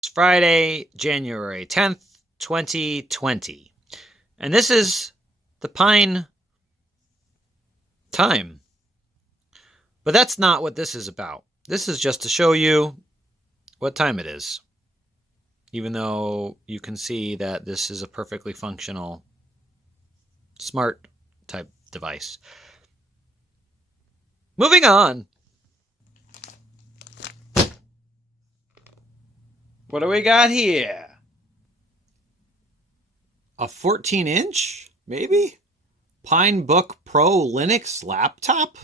It's Friday, January 10th, 2020. And this is the Pine time. But that's not what this is about. This is just to show you what time it is. Even though you can see that this is a perfectly functional smart type device. Moving on. What do we got here? A 14-inch, maybe? Pinebook Pro Linux laptop?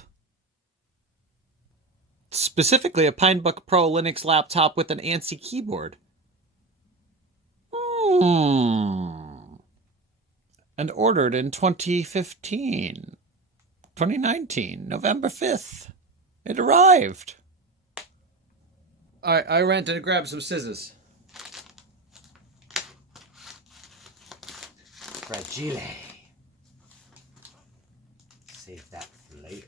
Specifically, a Pinebook Pro Linux laptop with an ANSI keyboard. And ordered in 2015. 2019, November 5th. It arrived. I ran to grab some scissors. Fragile. Save that for later.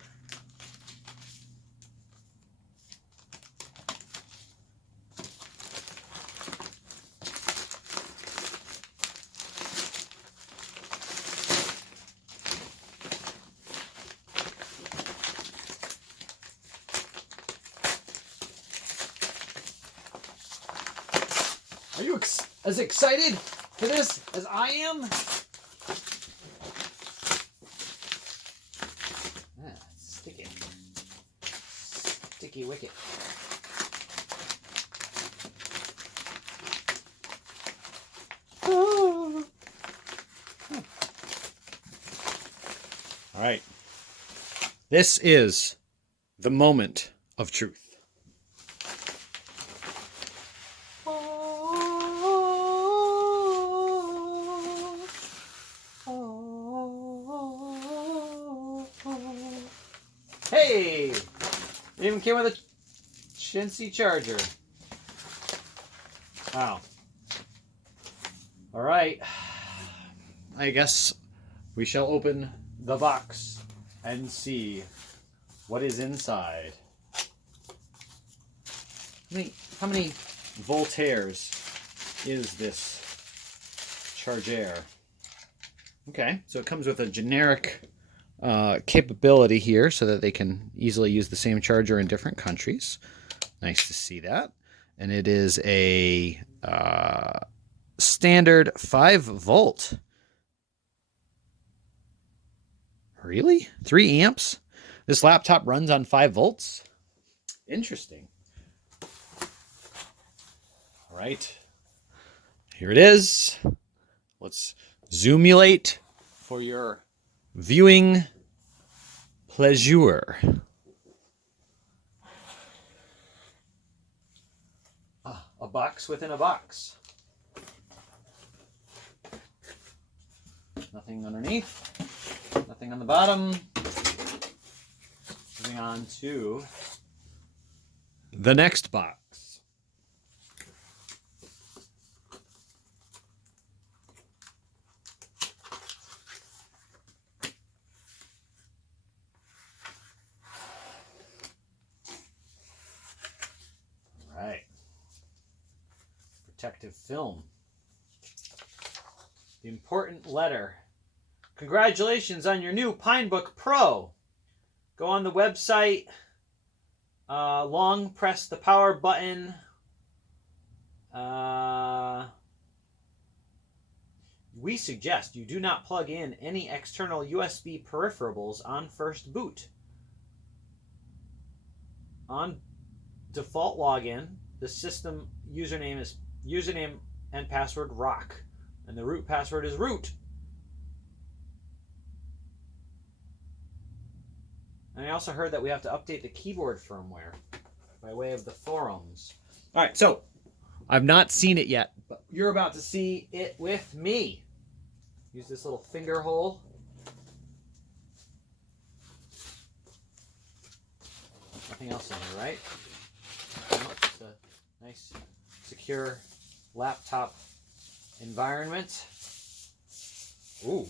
Are you as excited for this as I am? Sticky. Sticky wicket. Oh. All right. This is the moment of truth. Hey! It even came with a chintzy charger. Wow. Alright. I guess we shall open the box and see what is inside. How many voltaires is this charger? Okay, so it comes with a generic capability here so that they can easily use the same charger in different countries. Nice to see that. And it is a standard 5-volt. Really? 3 amps? This laptop runs on 5 volts? Interesting. All right. Here it is. Let's zoomulate for your viewing pleasure. A box within a box. Nothing underneath. Nothing on the bottom. Moving on to the next box. Right. Protective film. The important letter. Congratulations on your new Pinebook Pro. Go on the website. Long press the power button. We suggest you do not plug in any external USB peripherals on first boot. On default login, the system username is username and password rock, and the root password is root. And I also heard that we have to update the keyboard firmware by way of the forums. All right, so I've not seen it yet, but you're about to see it with me. Use this little finger hole. Nothing else in here, right? Just a nice, secure laptop environment. Ooh.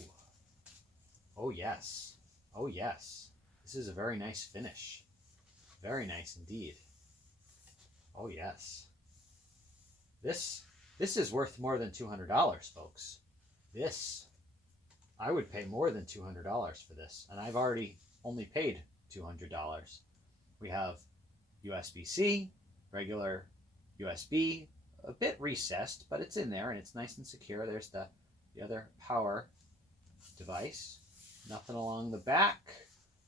Oh, yes. Oh, yes. This is a very nice finish. Very nice indeed. Oh, yes. This is worth more than $200, folks. This, I would pay more than $200 for this, and I've already only paid $200. We have USB-C, regular USB, a bit recessed, but it's in there and it's nice and secure. There's the other power device. Nothing along the back.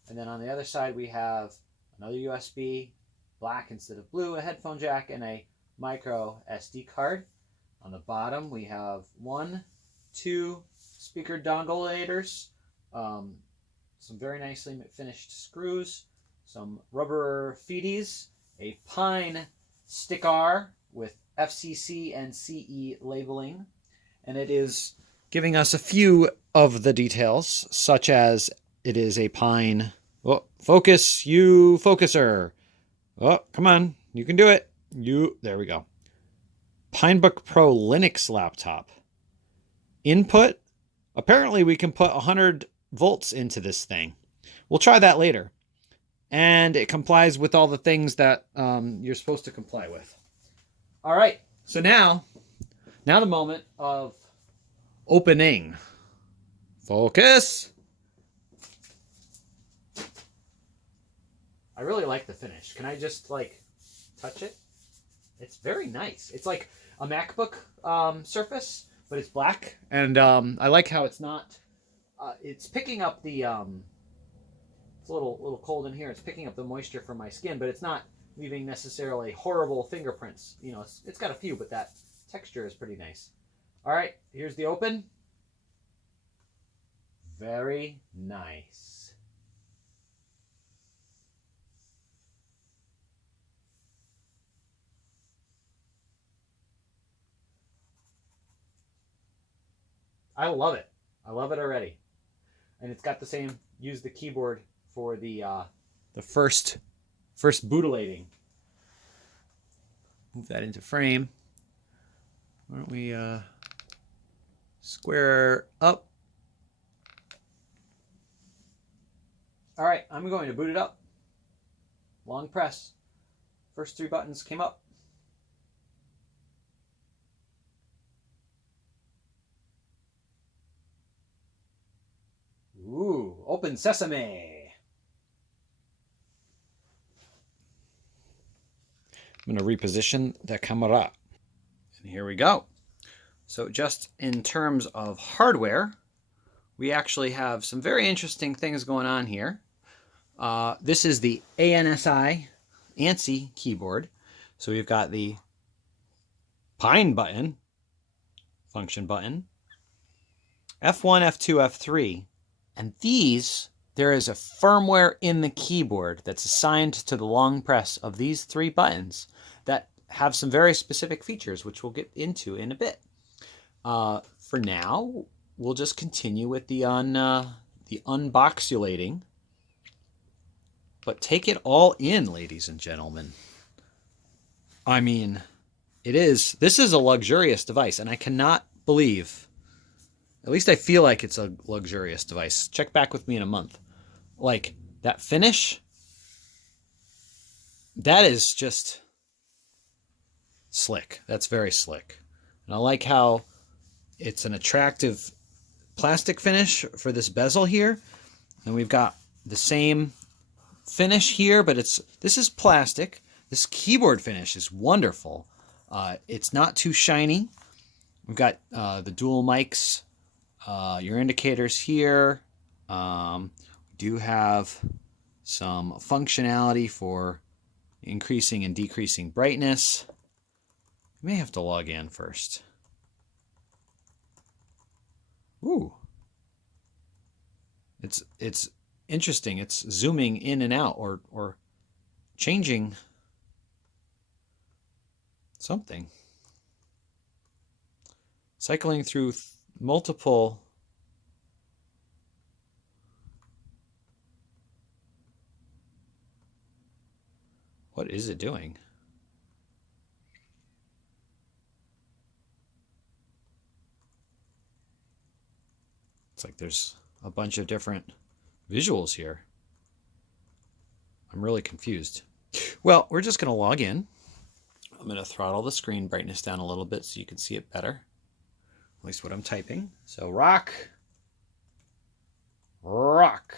And then on the other side we have another USB, black instead of blue, a headphone jack, and a micro SD card. On the bottom we have 1, 2 speaker dongle-ators, some very nicely finished screws, some rubber feeties, a pine sticker with FCC and CE labeling, and it is giving us a few of the details, such as it is a pine. Oh, focus, you focuser. Oh, come on, you can do it. There we go. Pinebook Pro Linux laptop. Input. Apparently we can put 100 volts into this thing. We'll try that later. And it complies with all the things that you're supposed to comply with. All right, so now the moment of opening. Focus. I really like the finish. Can I just like touch it? It's very nice. It's like a MacBook surface, but it's black. And I like how it's not, it's picking up the, it's a little cold in here. It's picking up the moisture from my skin, but it's not leaving necessarily horrible fingerprints. You know, it's got a few, but that texture is pretty nice. All right, here's the open. Very nice. I love it. I love it already. And it's got the same, use the keyboard for the first bootulating. Move that into frame. Why don't we square up? All right, I'm going to boot it up. Long press. First 3 buttons came up. Ooh, open sesame. I'm going to reposition the camera. And here we go. So just in terms of hardware, we actually have some very interesting things going on here. This is the ANSI keyboard. So we've got the Pine button, function button, F1, F2, F3. And these, there is a firmware in the keyboard that's assigned to the long press of these 3 buttons that have some very specific features, which we'll get into in a bit. For now, we'll just continue with the unboxulating. But take it all in, ladies and gentlemen. I mean, this is a luxurious device, and I cannot believe, at least I feel like it's a luxurious device. Check back with me in a month. Like, that finish, that is just slick. That's very slick. And I like how it's an attractive plastic finish for this bezel here. And we've got the same finish here, but this is plastic. This keyboard finish is wonderful. It's not too shiny. We've got the dual mics, your indicators here. We do have some functionality for increasing and decreasing brightness. You may have to log in first. Ooh. It's interesting. It's zooming in and out or changing something. Cycling through multiple what is it doing? It's like there's a bunch of different visuals here. I'm really confused. Well, we're just going to log in. I'm going to throttle the screen brightness down a little bit so you can see it better. At least what I'm typing. So rock. Rock.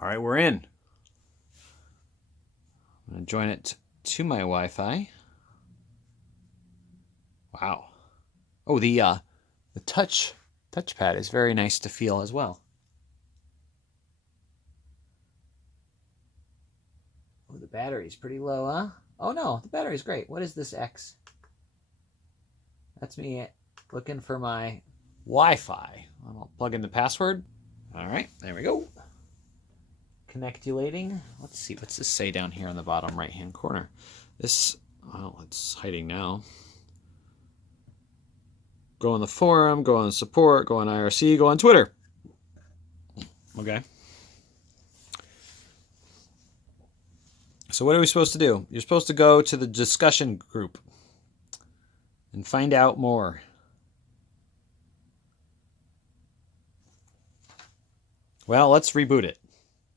All right, we're in. I'm going to join it to my Wi-Fi. Wow. Oh, the touchpad is very nice to feel as well. Oh, the battery's pretty low, huh? Oh no, the battery's great. What is this X? That's me looking for my Wi-Fi. I'll plug in the password. All right, there we go. Connectulating. Let's see, what's this say down here in the bottom right-hand corner? This, well, it's hiding now. Go on the forum, go on support, go on IRC, go on Twitter. Okay. So what are we supposed to do? You're supposed to go to the discussion group and find out more. Well, let's reboot it,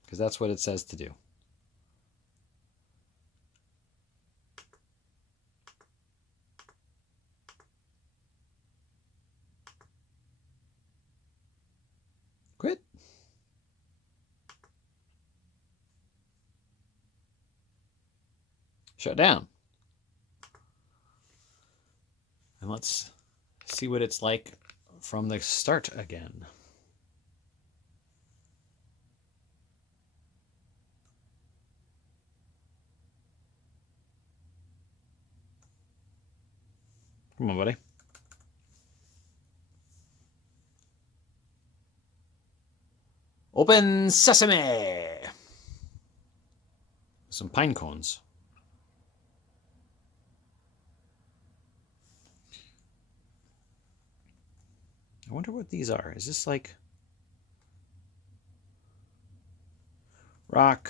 because that's what it says to do. Quit. Shut down. And let's see what it's like from the start again. Come on, buddy. Open sesame! Some pine cones. I wonder what these are. Is this like rock,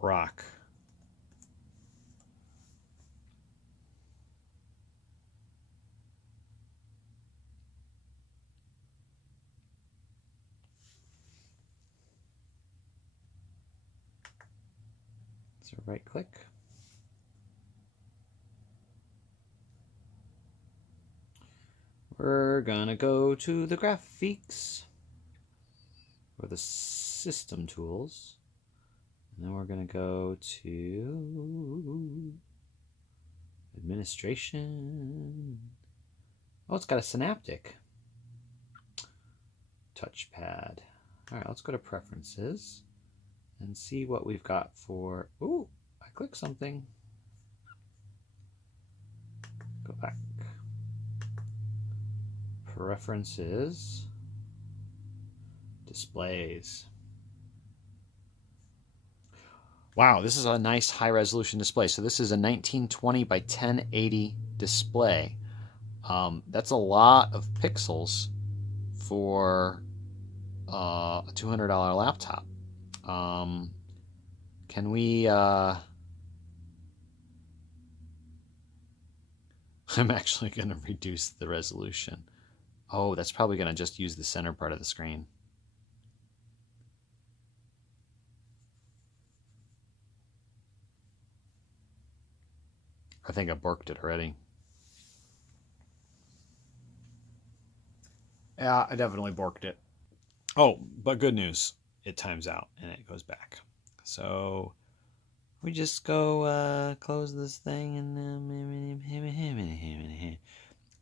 rock? So right click. We're gonna go to the graphics or the system tools. And then we're gonna go to administration. Oh, it's got a synaptic touchpad. All right, let's go to preferences and see what we've got for, ooh, I clicked something. Go back. Preferences, displays. Wow, this is a nice high resolution display. So this is a 1920 by 1080 display. That's a lot of pixels for a $200 laptop. Can we... I'm actually going to reduce the resolution. Oh, that's probably going to just use the center part of the screen. I think I borked it already. Yeah, I definitely borked it. Oh, but good news. It times out and it goes back. So we just go close this thing and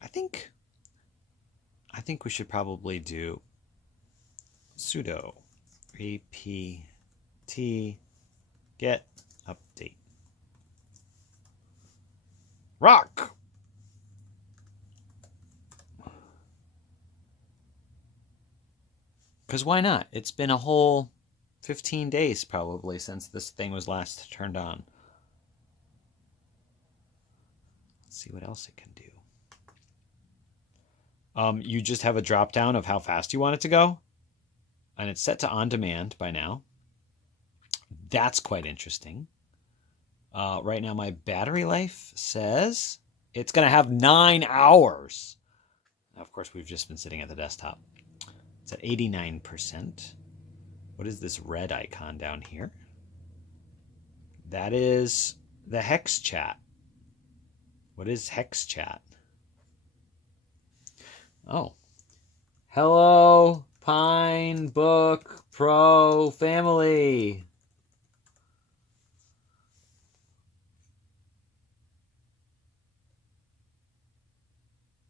I think we should probably do sudo apt get update rock. Because why not? It's been a whole 15 days probably since this thing was last turned on. Let's see what else it can do. You just have a drop down of how fast you want it to go. And it's set to on demand by now. That's quite interesting. Right now my battery life says it's going to have 9 hours. Of course, we've just been sitting at the desktop. It's at 89%. What is this red icon down here? That is the hex chat. What is hex chat? Oh. Hello, Pine Book Pro family.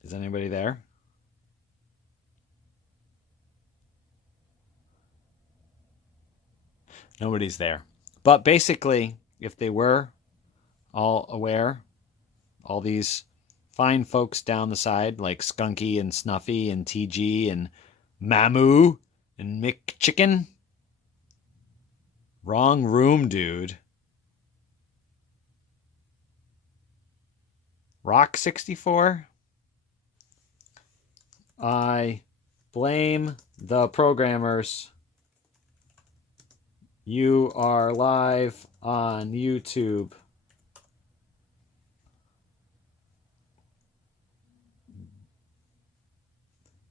Is anybody there? Nobody's there. But basically, if they were all aware, all these fine folks down the side, like Skunky and Snuffy and TG and Mamu and Mick Chicken. Wrong room, dude. Rock 64? I blame the programmers. You are live on YouTube.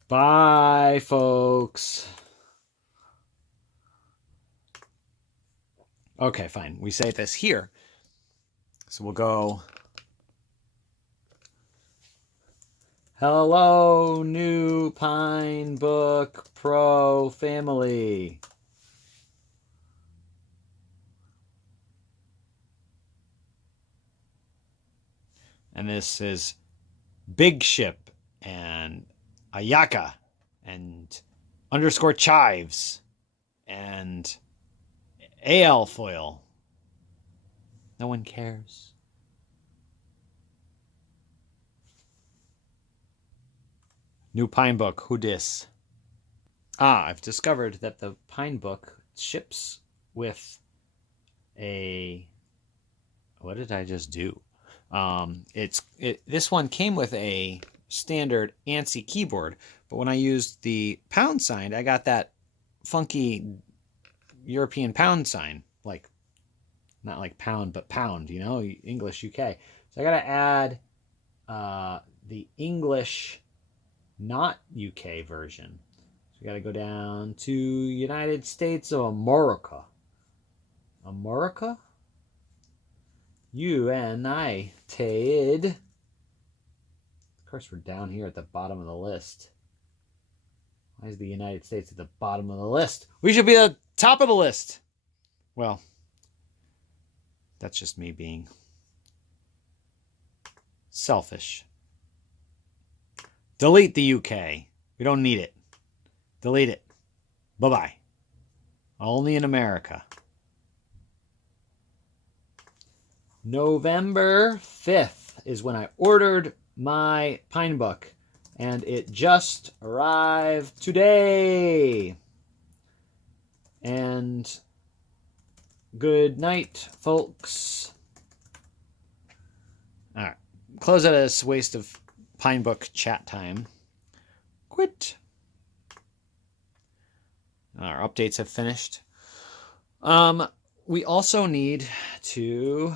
Bye, folks. Okay, fine. We say this here. So we'll go. Hello, new Pine Book Pro family. And this is Big Ship and Ayaka and underscore chives and AL foil. No one cares. New Pine Book, who dis? I've discovered that the Pine Book ships with a... What did I just do? This one came with a standard ANSI keyboard, but when I used the pound sign, I got that funky European pound sign, like not like pound, but pound, you know, English UK. So I got to add the English, not UK version. So we got to go down to United States of America. America? United. Of course, we're down here at the bottom of the list. Why is the United States at the bottom of the list? We should be at the top of the list. Well, that's just me being selfish. Delete the UK. We don't need it. Delete it. Bye-bye. Only in America. November 5th is when I ordered my Pine Book, and it just arrived today. And good night, folks. All right. Close out this waste of Pine Book chat time. Quit. Our updates have finished. We also need to...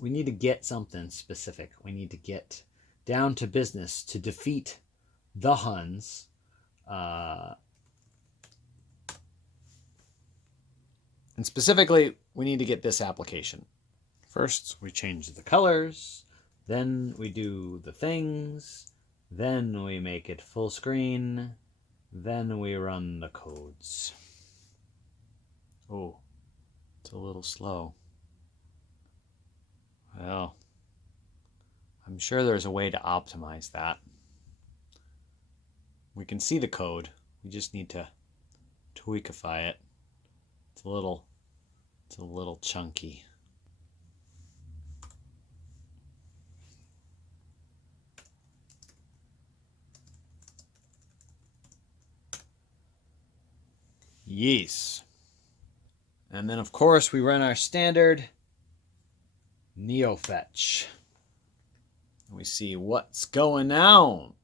We need to get something specific. We need to get down to business to defeat the Huns. And specifically, we need to get this application. First, we change the colors. Then we do the things. Then we make it full screen. Then we run the codes. Oh, it's a little slow. Well, I'm sure there's a way to optimize that. We can see the code. We just need to tweakify it. It's a little chunky. Yes. And then, of course, we run our standard NeoFetch. And we see what's going on.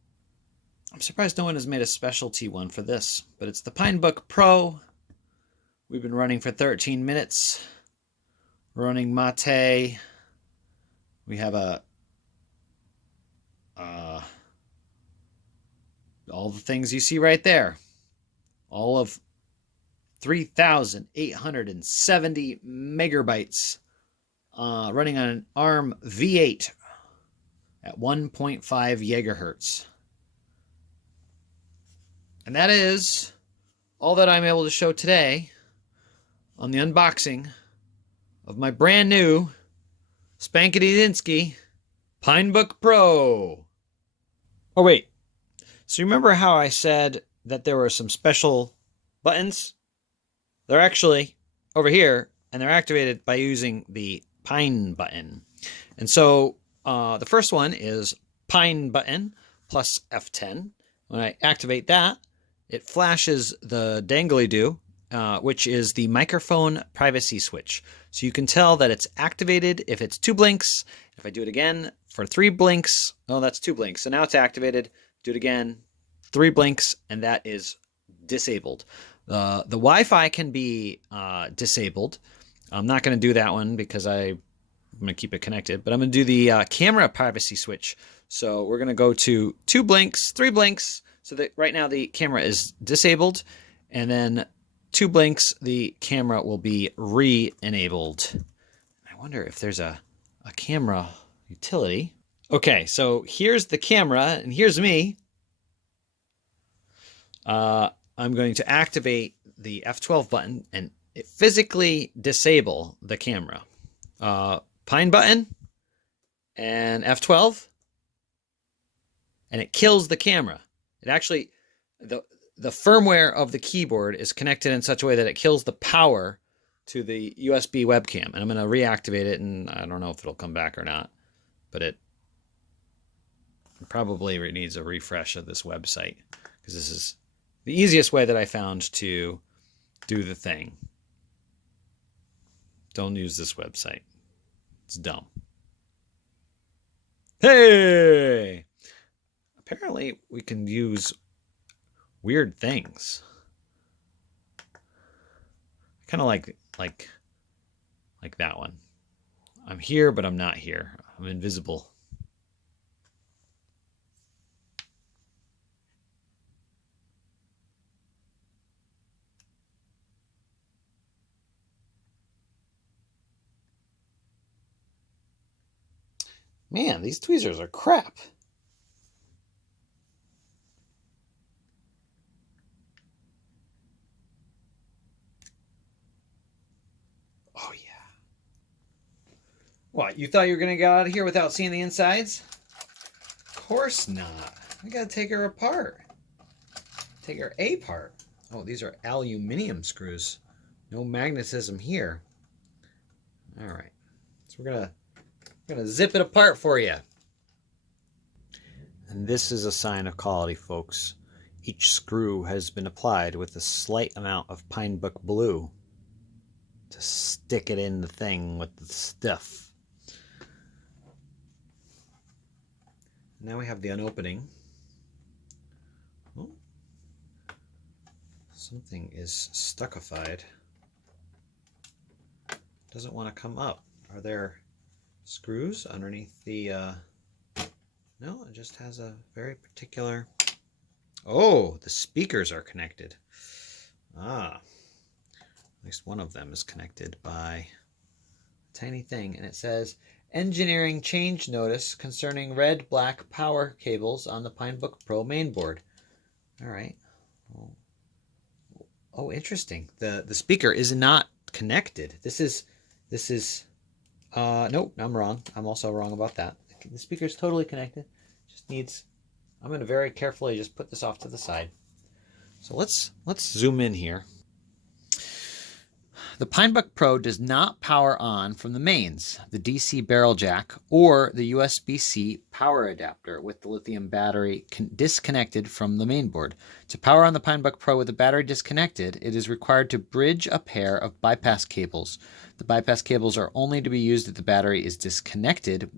I'm surprised no one has made a specialty one for this, but it's the Pine Book Pro. We've been running for 13 minutes. We're running Mate. We have a all the things you see right there. All of 3,870 megabytes running on an ARM V8 at 1.5 gigahertz. And that is all that I'm able to show today on the unboxing of my brand new Spankity-Dinsky Pinebook Pro. Oh, wait. So remember how I said that there were some special buttons? They're actually over here, and they're activated by using the Pine button. And so the first one is Pine button plus F10. When I activate that, it flashes the dangly-do, which is the microphone privacy switch. So you can tell that it's activated if it's 2 blinks. If I do it again for 3 blinks, oh, that's 2 blinks. So now it's activated. Do it again, 3 blinks, and that is disabled. The Wi-Fi can be disabled. I'm not going to do that one because I'm going to keep it connected, but I'm going to do the camera privacy switch. So we're going to go to 2 blinks, 3 blinks, so that right now the camera is disabled, and then 2 blinks, the camera will be re-enabled. I wonder if there's a camera utility. Okay, so here's the camera, and here's me. I'm going to activate the F12 button and physically disable the camera. Pine button and F12, and it kills the camera. It actually, the firmware of the keyboard is connected in such a way that it kills the power to the USB webcam. And I'm going to reactivate it, and I don't know if it'll come back or not, but it probably needs a refresh of this website, because this is the easiest way that I found to do the thing. Don't use this website. It's dumb. Hey! Apparently we can use weird things. Kind of like that one. I'm here, but I'm not here. I'm invisible. Man, these tweezers are crap. Oh, yeah. What, you thought you were going to get out of here without seeing the insides? Of course not. I got to take her apart. Take her apart. Oh, these are aluminum screws. No magnetism here. All right. So we're going to zip it apart for you. And this is a sign of quality, folks. Each screw has been applied with a slight amount of Pinebook blue to stick it in the thing with the stuff. Now we have the unopening. Oh, something is stuckified. Doesn't want to come up. Are there screws underneath the... No, it just has a very particular... Oh, the speakers are connected. Ah, at least one of them is connected by a tiny thing. And it says, engineering change notice concerning red black power cables on the Pinebook Pro mainboard. All right. Oh, interesting. The speaker is not connected. This is nope, I'm wrong. I'm also wrong about that. The speaker is totally connected. Just needs... I'm going to very carefully just put this off to the side. So let's zoom in here. The Pinebook Pro does not power on from the mains, the DC barrel jack, or the USB-C power adapter with the lithium battery disconnected from the mainboard. To power on the Pinebook Pro with the battery disconnected, it is required to bridge a pair of bypass cables. The bypass cables are only to be used if the battery is disconnected.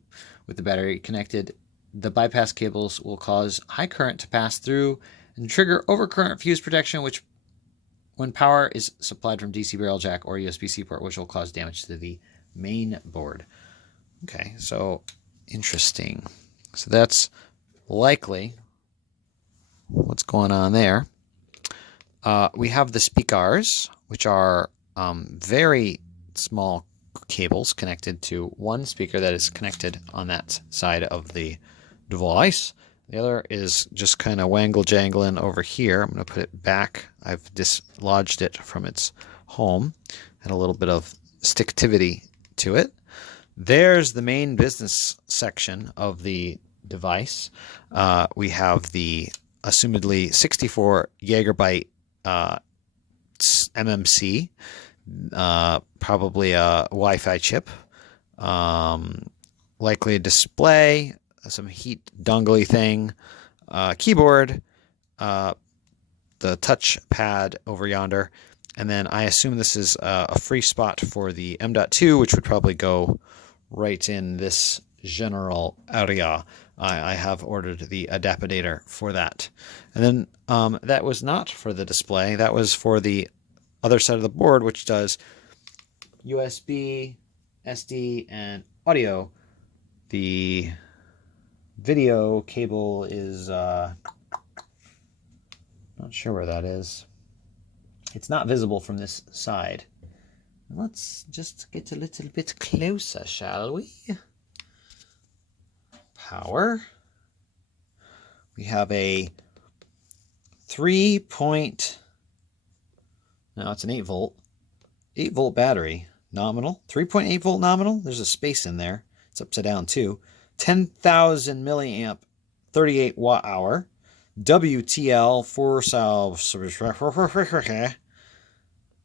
With the battery connected, the bypass cables will cause high current to pass through and trigger overcurrent fuse protection, which when power is supplied from DC barrel jack or USB-C port, which will cause damage to the main board. Okay, so interesting. So that's likely what's going on there. We have the speakers, which are very small cables connected to one speaker that is connected on that side of the device. The other is just kind of wangle-jangling over here. I'm going to put it back. I've dislodged it from its home. Had a little bit of sticktivity to it. There's the main business section of the device. We have the assumedly 64 gigabyte MMC, probably a Wi-Fi chip, likely a display, some heat dongly thing, keyboard, the touch pad over yonder, and then I assume this is a free spot for the M.2, which would probably go right in this general area. I have ordered the adapter for that. And then that was not for the display. That was for the other side of the board, which does USB, SD, and audio. The video cable is not sure where that is. It's not visible from this side. Let's just get a little bit closer, shall we? Power. We have a 3 point, no, it's an 8 volt battery, nominal, 3.8 volt nominal. There's a space in there. It's upside down too. 10,000 milliamp, 38 watt hour, WTL 4 salves,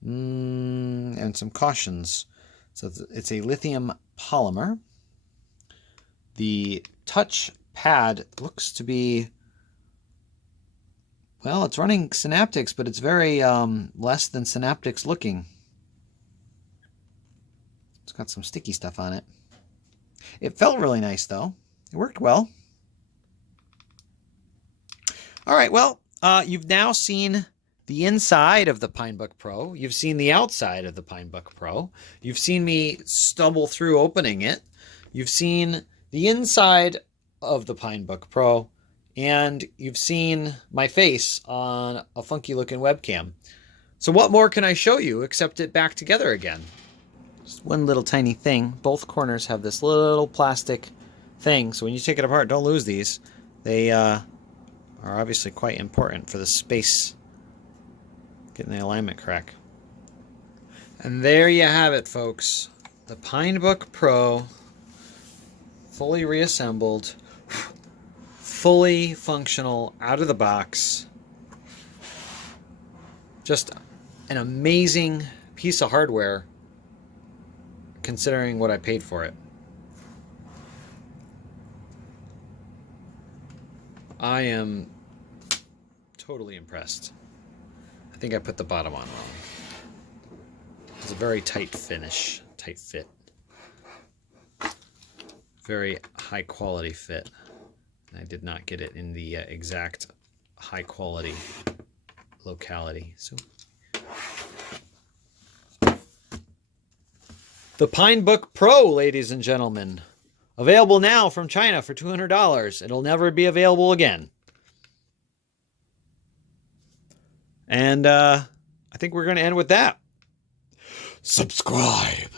and some cautions. So it's a lithium polymer. The touch pad looks to be, well, it's running Synaptics, but it's very less than Synaptics looking. It's got some sticky stuff on it. It felt really nice, though. It worked well. All right, well, you've now seen the inside of the Pinebook Pro. You've seen the outside of the Pinebook Pro. You've seen me stumble through opening it. You've seen the inside of the Pinebook Pro, and you've seen my face on a funky looking webcam. So what more can I show you except it back together again? Just one little tiny thing. Both corners have this little plastic thing, so when you take it apart, don't lose these. They are obviously quite important for the space, getting the alignment correct. And there you have it, folks. The Pinebook Pro, fully reassembled, fully functional, out of the box. Just an amazing piece of hardware, considering what I paid for it. I am totally impressed. I think I put the bottom on wrong. It's a very tight finish, tight fit. Very high quality fit. I did not get it in the exact high quality locality. So the Pinebook Pro, ladies and gentlemen, available now from China for $200. It'll never be available again. And I think we're going to end with that. Subscribe.